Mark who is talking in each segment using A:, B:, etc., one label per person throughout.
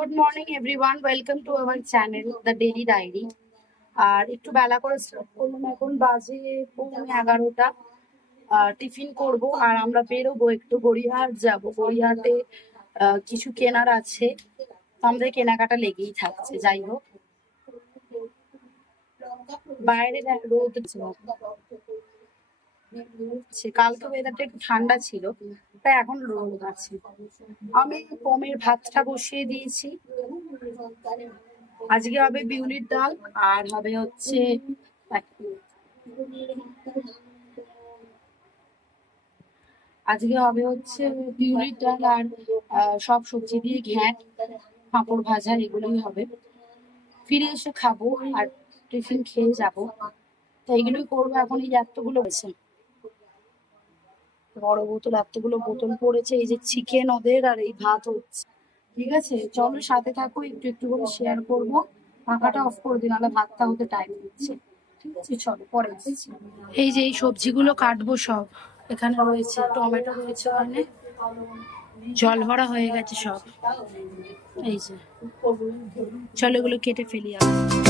A: Good morning everyone welcome to our channel the daily diary আর একটু বেলা করে start করলাম। এখন বাজে পৌনে এগারোটা। টিফিন করব আর আমরা বেরোবো একটু গড়িয়াহাট যাব। গড়িয়াহাটে কিছু কেনার আছে। আমাদের কেনাকাটা লেগেই থাকছে, যাই হোক। বাইরে রোদ কালকে ওয়েদারটা একটু ঠান্ডা ছিল, তাই এখন রোদ আছে। আমি পমের ভাতটা বসিয়ে দিয়েছি। আজকে হবে বিউলির ডাল, আর হবে হচ্ছে আজকে হবে হচ্ছে বিউলির ডাল আর সব সবজি দিয়ে ঘ্যাট, পাঁপড় ভাজা, এগুলোই হবে। ফিরে এসে খাব আর টিফিন খেয়ে যাব। তো এগুলোই করব, এখন এই এতগুলো হয়েছে। বড় বোতল, এতগুলো বোতল পড়েছে, এই যে চিকেন ওদের আর এই ভাত হচ্ছে। ঠিক আছে? চলো সাথে থাকো, একটু একটু করে শেয়ার করব। পাখাটা অফ করে দিন নাহলে ভাতটা হতে টাইম দিচ্ছে। ঠিক আছে? চলো, পরে এই যে এই সবজিগুলো কাটবো সব। এখানে রয়েছে টমেটো রয়েছে ওখানে। জল ভরা হয়ে গেছে সব। এই যে। চলো এগুলো কেটে ফেলি আবার।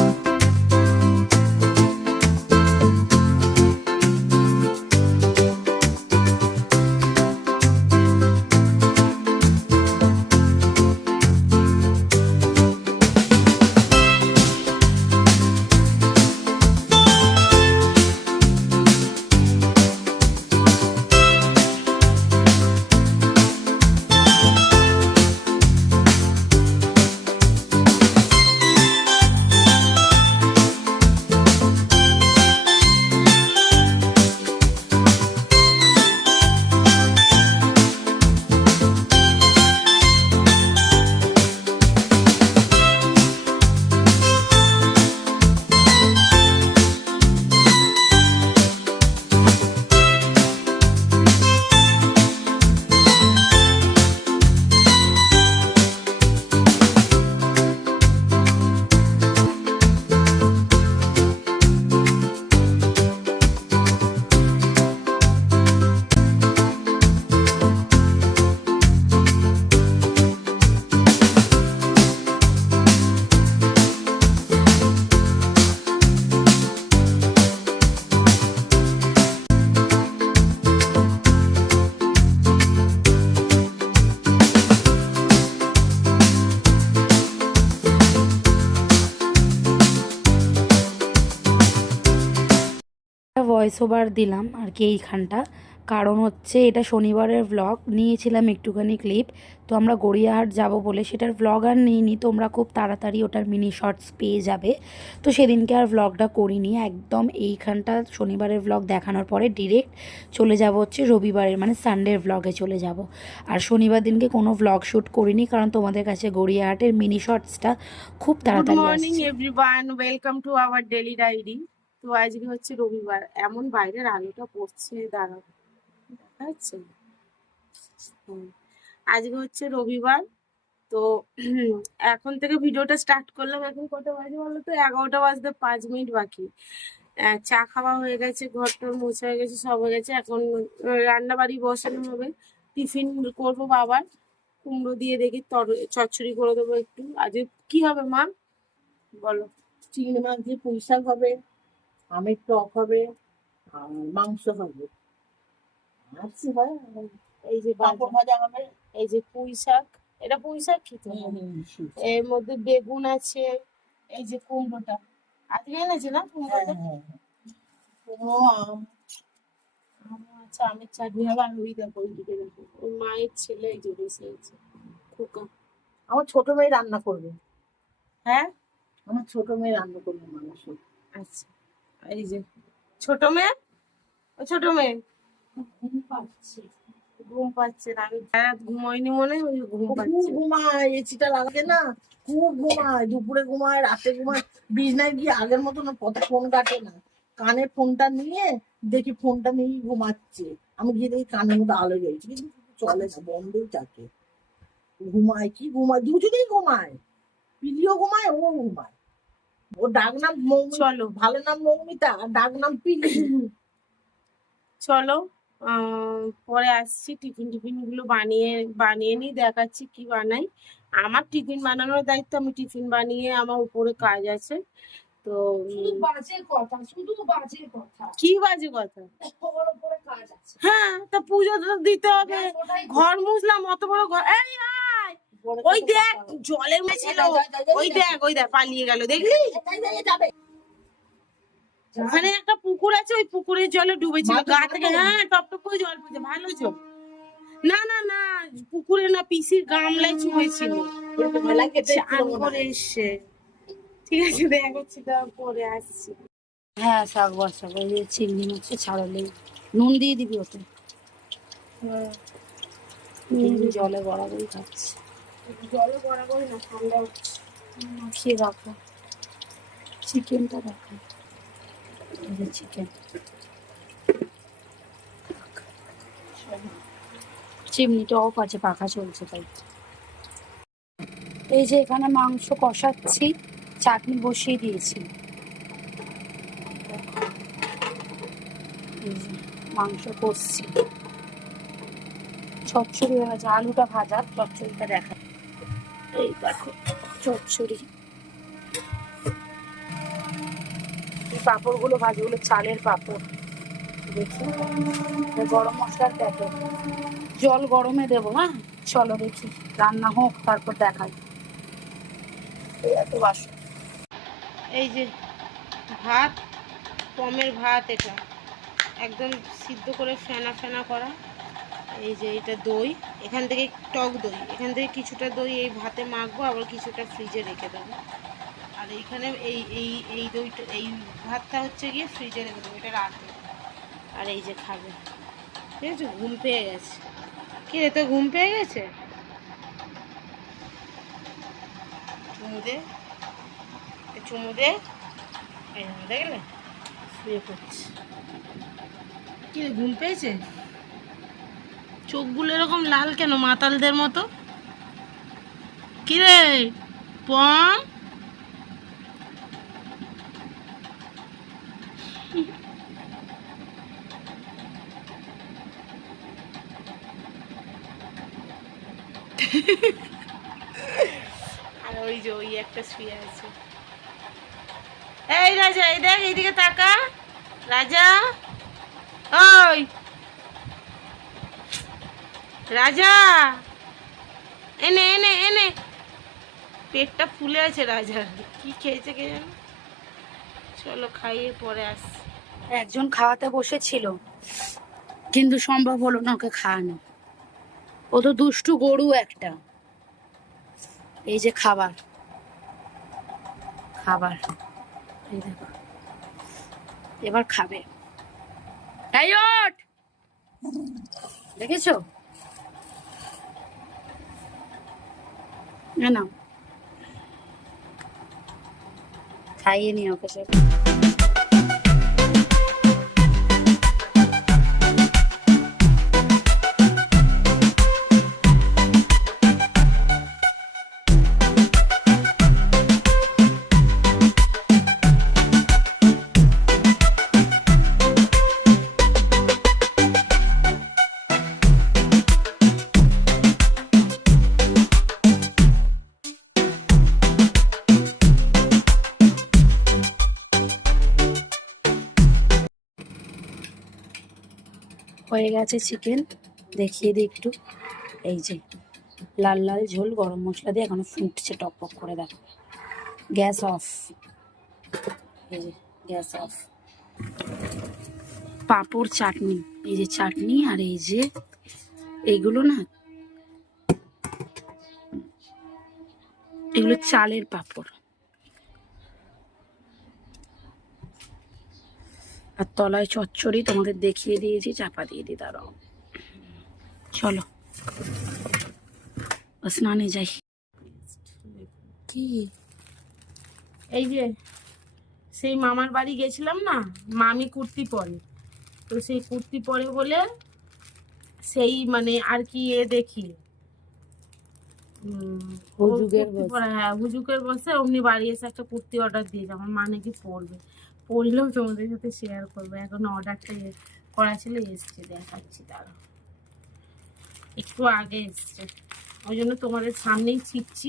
A: ভয়েস ওভার দিলাম আর কি এইখানটা। কারণ হচ্ছে এটা শনিবারের ভ্লগ নিয়েছিলাম একটুখানি ক্লিপ তো আমরা গড়িয়াহাট যাব বলে সেটার ভ্লগ আর নিইনি তোমরা খুব তাড়াতাড়ি ওটার মিনি শর্টস পেয়ে যাবে। তো সেদিনকে আর ভ্লগটা করিনি একদম এইখানটা শনিবারের ভ্লগ দেখানোর পরে ডিরেক্ট চলে যাব হচ্ছে রবিবারের মানে সানডের ভ্লগে চলে যাব। আর শনিবার দিনকে কোনো ভ্লগ শ্যুট করিনি কারণ তোমাদের কাছে গড়িয়াহাটের মিনি শর্টসটা খুব তাড়াতাড়ি আসছে।
B: Welcome to our daily diary তো আজকে হচ্ছে রবিবার। এমন বাইরের আলোটা পড়ছে যাচ্ছে? হুম। আজকে হচ্ছে রবিবার, তো এখন থেকে ভিডিওটা স্টার্ট করলাম। এখন কটা বাজে বলো তো? এগারোটা বাজতে পাঁচ মিনিট বাকি। চা খাওয়া হয়ে গেছে ঘরটর মোছা হয়ে গেছে, সব হয়ে গেছে। এখন রান্না বাড়ি বসানো হবে। টিফিন করব বাবার। কুমড়ো দিয়ে দেখি তর, চচ্চড়ি করে দেবো একটু। আজকে কি হবে মা? বলো।
C: চিংড়ি মাছ দিয়ে পুঁই শাক হবে। আমের টক হবে আর মাংস হবে আর কি হয়?
B: এই যে
C: পাঁপড় ভাজা হবে।
B: এই যে পুঁই শাক। এটা পুঁই শাক খেতে এর মধ্যে বেগুন আছে এই যে কুমড়োটা। আজকে এনেছে না
C: হ্যাঁ,
B: কুমড়োটা?
C: হ্যাঁ, হ্যাঁ। কুমড়ো আম।
B: আছে আমের চাটনি হবে আর ওই দেখো ওইদিকে দেখো। ওর মায়ের ছেলে এই যে বসে আছে খোকা।
C: আমার ছোট মেয়ে রান্না করবে।
B: হ্যাঁ?
C: আমার ছোট মেয়ে রান্না করবে মাংস।
B: আচ্ছা। এই যে ছোট মেয়ে? ও ছোট মেয়ে?
A: ঘুম পাচ্ছে
B: ঘুম পাচ্ছে না আমি রাত ঘুমোইনি মনে হয় ঘুম পাচ্ছে।
C: ঘুমায় এসিটা লাগাতে না খুব ঘুমায় দুপুরে ঘুমায় রাতে ঘুমায় বিছনায় গিয়ে আগের মতো না কত ফোন কাটে না। কানে ফোনটা নিয়ে দেখি ফোনটা নিয়ে ঘুমাচ্ছে। আমি গিয়ে দেখি কানের মধ্যে আলো জ্বলছে কিন্তু চলে না বন্ধই থাকে। ঘুমায় কি ঘুমায়? দুজনেই ঘুমায়। পিলিও ঘুমায় ও ঘুমায়। ও ডাক নাম
B: চলো।
C: ভালো নাম মৌমিতা আর ডাক নাম পিলি
B: চলো পরে আসছি। টিফিন টিফিনগুলো বানিয়ে বানিয়ে নিই দেখাচ্ছি কি বানাই। আমার টিফিন বানানোর দায়িত্ব আমি টিফিন বানিয়ে আমার উপরে কাজ আছে। তো
A: বাজে কথা শুধু বাজে কথা।
B: কি বাজে কথা? হ্যাঁ তা পুজো তো দিতে হবে। ঘর মুছলাম অত বড় ঘর এই আয়! ওই দেখ জলের মধ্যে ছিল। ওই দেখ ওই দেখ পালিয়ে গেল দেখলি? ওখানে একটা পুকুর আছে ওই পুকুরের জলে ডুবেছিল। গা থেকে হ্যাঁ টপ টপ করে জল পড়ছে ভালো না না না পুকুরে না পিসির গামলায় এসছে ঠিক আছে দেখাচ্ছি তারপরে আসছি।
A: হ্যাঁ শাক বসাবো এই যে চিংড়ি মাছে ছাড়ালে নুন দিয়ে দিবি ওতে? চিংড়ি জলে বরাবরই খাচ্ছি।
B: জলে বড়া
A: চিমনিটা অফ আছে, পাখা চলছে তাই। এই যে এখানে মাংস কষাচ্ছি, চাটনি বসিয়ে দিয়েছি। মাংস কষছি। চচ্চড়ি হয়ে আলুটা ভাজা চচ্চড়িটা দেখা এই দেখো, চচ্চড়ি। পাঁপড়গুলো ভাজগুলো চালের পাঁপড়। দেখি গরম মশলার প্যাকেট জল গরমে দেবো হ্যাঁ? চলো দেখি, রান্না হোক, তারপর দেখাই। এই এত বাসন।
B: এই যে ভাত পমের ভাত এটা। একদম সিদ্ধ করে ফেনা ফেনা করা। এই যে এটা দই। এখান থেকে টক দই, এখান থেকে কিছুটা দই এই ভাতে মাখবো, আবার কিছুটা ফ্রিজে রেখে দেবো। আর এইখানে এই এই এই দইটা, এই ভাতটা হচ্ছে গিয়ে ফ্রিজে রেখে দেবো, এটা রাতে। আর এই যে খাবে, ঠিক আছে? ঘুম পেয়ে গেছে। কি রে তো ঘুম পেয়ে গেছে? চুমু দে। এ চুমু দে। এই যে দেখলে? শুয়ে পড়ছে। কি ঘুম পেয়েছে? চোখগুলো এরকম লাল কেন? মাতালদের মতো? কি রে পম আর ওই যে ওই একটা শুয়ে আছে। এই রাজা এই দেখ এইদিকে তাকা। রাজা? ওই! রাজা! এনে এনে এনে। পেটটা ফুলে আছে রাজার কি খেয়েছে কে জানো? চলো খাইয়ে পরে আস
A: একজন খাওয়াতে বসেছিল, কিন্তু সম্ভব হলো না ওকে খাওয়ানো। ও তো দুষ্টু গরু একটা। এই যে খাবার। খাবার। এবার খাবে। দেখেছ? না না। খাইয়ে নি ওকে হয়ে গেছে চিকেন দেখিয়ে দিই একটু। এই যে, লাল লাল ঝোল, গরম মশলা দিয়ে এখনও ফুটছে টক টক করে, দেখো। Gas off. এই যে, গ্যাস অফ। পাঁপড় চাটনি, এই যে চাটনি আর এই যে এইগুলো না, এগুলো চালের পাঁপড়। আর তলায় চচ্চড়ি তোমাদের দেখিয়ে দিয়েছি চাপা দিয়ে দিই দাঁড়াও। চলো। স্নানে যাই।
B: কি? এই যে সেই মামার বাড়ি গেছিলাম না? মামি কুর্তি পরে। তো সেই কুর্তি পরে বলে সেই মানে আর কি এ দেখি। পরে, হ্যাঁ হুজুকের বসে অমনি বাড়ি এসে একটা কুর্তি অর্ডার দিয়েছে। আমার মা নাকি পরবে। পরলেও তোমাদের সাথে শেয়ার করবে। এখন অর্ডারটা করা ছিল এসছে দেখাচ্ছি তারা একটু আগে এসছে। ওই জন্য তোমাদের সামনেই ছিটছি।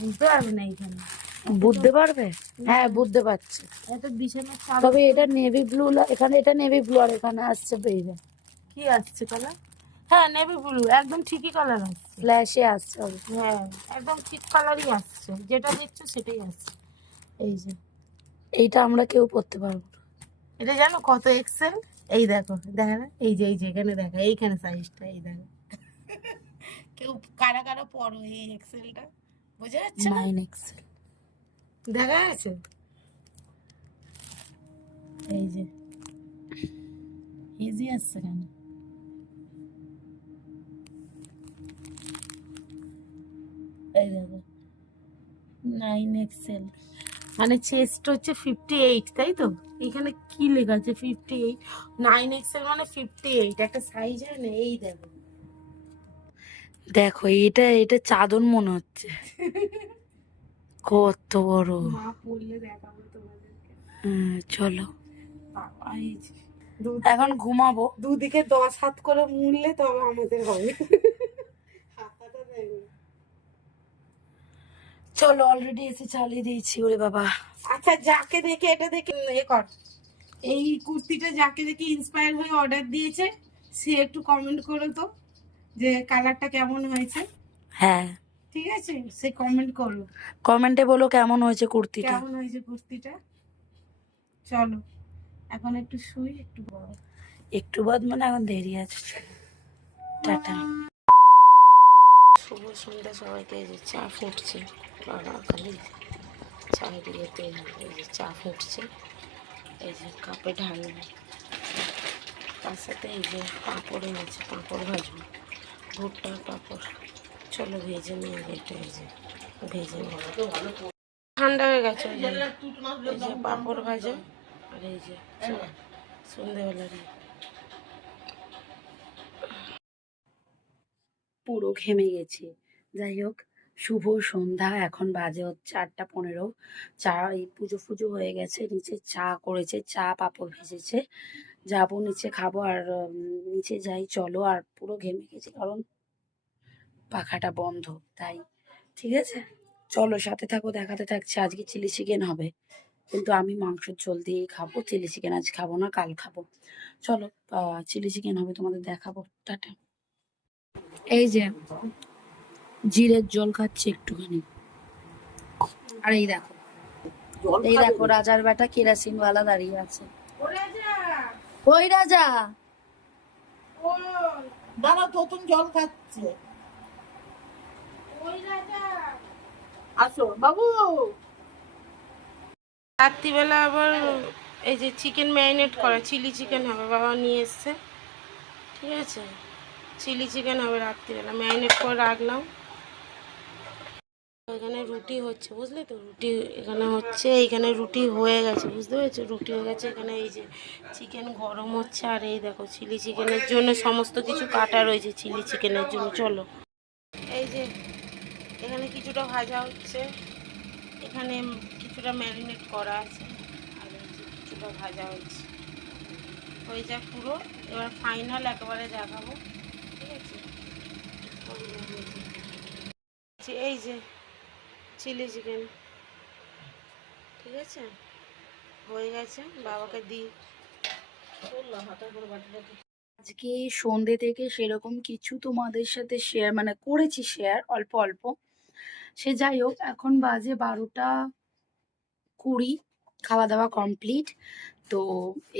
B: বুঝতে পারবে না এইখানে
A: বুঝতে পারবে? হ্যাঁ বুঝতে পারছি। তবে এটা নেভি ব্লু এখানে এটা নেভি ব্লু আর এখানে আসছে বেইবে
B: কি আসছে কালার হ্যাঁ নেভি ব্লু একদম ঠিকই কালার আসছে।
A: ফ্ল্যাশে আসছে
B: হ্যাঁ একদম ঠিক কালারই আসছে। যেটা দেখছ সেটাই আসছে। এই যে।
A: এইটা আমরা কেউ পড়তে পারব।
B: এটা জানো কত এক্সেল? এই দেখো দেখা না? এই যে এই যে এখানে দেখা এইখানে সাইজটা এই দেখো। কেউ কারা কারা পড়ো এই এক্সেলটা? বুঝা যাচ্ছে
A: নাইন এক্সেল
B: দেখা যাচ্ছে এই যে। ইজি আসছে কেন? এই দেখো নাইন এক্সেল মানে চেস্ট হচ্ছে ফিফটি এইট তাই তো? এখানে কি লেখা আছে ফিফটি এইট নাইন এক্সেল মানে ফিফটি এইট একটা সাইজ হয় না এই দেখো।
A: দেখো এটা এটা চাদর মনে হচ্ছে। কত বড়। হ্যাঁ, চলো। এখন ঘুমাবো।
B: দুদিকে দশ হাত করে মুড়লে তবে আমাদের হবে হাতাটা দেখো
A: চলো অলরেডি এসে চালিয়ে দিয়েছি ওরে বাবা।
B: আচ্ছা যাকে দেখে এটা দেখে এ কর। এই কুর্তিটা যাকে দেখে ইন্সপায়ার হয়ে অর্ডার দিয়েছে সে একটু কমেন্ট করো তো যে কালারটা কেমন হয়েছে।
A: হ্যাঁ।
B: ঠিক আছে? সে কমেন্ট করো
A: কমেন্টে বলো কেমন হয়েছে কুর্তিটা।
B: কেমন হয়েছে কুর্তিটা? চলো এখন একটু শুই একটু বড়।
A: একটু বাদ মানে এখন দেরি আছে। টাটা।
B: শুভ সন্ধ্যা সবাইকে চা ফুটছে। বাবা খালি চায়ের ইয়েতে এই যে চা ফুটছে, এই যে কাপে ঢালবে। তার সাথে এই যে পাঁপড় এনেছে, পাঁপড় ভাজবো। ভুট্টা, পাঁপড়, চলো ভেজে নিয়ে এটা এই যে ভেজে নেব ঠান্ডা হয়ে গেছে এই যে পাঁপড় ভাজা, আর এই যে ইয়ে।
A: পুরো ঘেমে গেছি। যাই হোক শুভ সন্ধ্যা, এখন বাজে হচ্ছে আটটা পনেরো। চা, এই পুজো ফুজো হয়ে গেছে, নিচে চা করেছে, চা পাঁপড় ভেজেছে। যাব নিচে খাব আর নিচে যাই, চলো, আর পুরো ঘেমে গেছি কারণ পাখাটা বন্ধ, তাই। ঠিক আছে? চলো, সাথে থাকো, দেখাতে থাকছে, আজকে চিলি চিকেন হবে। কিন্তু আমি মাংসের ঝোল দিয়েই খাব, চিলি চিকেন আজ খাব না, কাল খাব। চলো চিলি চিকেন হবে, তোমাদের দেখাবো। টাটা। এই যে জিরের জল খাচ্ছে একটুখানি। আর এই দেখো এই দেখো রাজার বেটা কেরাসিন ওয়ালা দাঁড়িয়ে আছে। ওই রাজা!
C: দাঁড়া নতুন জল খাচ্ছে। আসো বাবু!
B: রাত্রিবেলা আবার এই যে চিকেন ম্যারিনেট করা চিলি চিকেন হবে বাবা নিয়ে এসছে। ঠিক আছে? চিলি চিকেন হবে রাত্রিবেলা ম্যারিনেট করে রাখলাম। এখানে রুটি হচ্ছে, বুঝলে তো? রুটি এখানে হচ্ছে, এখানে রুটি হয়ে গেছে, বুঝতে পেরেছ? রুটি হয়ে গেছে, এখানে এই যে চিকেন গরম হচ্ছে, আর এই দেখো চিলি চিকেনের জন্য সমস্ত কিছু কাটা রয়েছে চিলি চিকেনের জন্য, চলো। এই যে এখানে কিছুটা ভাজা হচ্ছে, এখানে কিছুটা ম্যারিনেট করা আছে, আর এই যে কিছুটা ভাজা হচ্ছে। হয়ে যাক পুরো, এবার ফাইনাল একেবারে দেখাবো, ঠিক আছে? এই যে চিলি চিকেন। ঠিক আছে? হয়ে গেছে বাবাকে দিই
A: আজকে সন্ধে থেকে সেরকম কিছু তোমাদের সাথে শেয়ার মানে করেছি শেয়ার অল্প অল্প। সে যাই হোক এখন বাজে বারোটা কুড়ি খাওয়া দাওয়া কমপ্লিট তো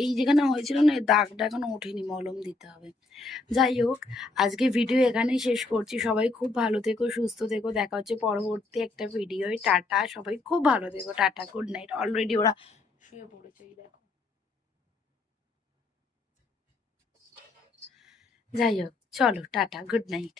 A: এই যেখানে হয়েছিল না দাগটা এখনও ওঠেনি, মলম দিতে হবে। যাই হোক, আজকে ভিডিও এখানেই শেষ করছি। সবাই খুব ভালো থেকো, সুস্থ থেকো। দেখা হচ্ছে পরবর্তী একটা ভিডিও টাটা, সবাই খুব ভালো থেকো। টাটা গুড নাইট অলরেডি ওরা শুয়ে পড়েছে দেখো। যাই হোক, চলো, টাটা গুড নাইট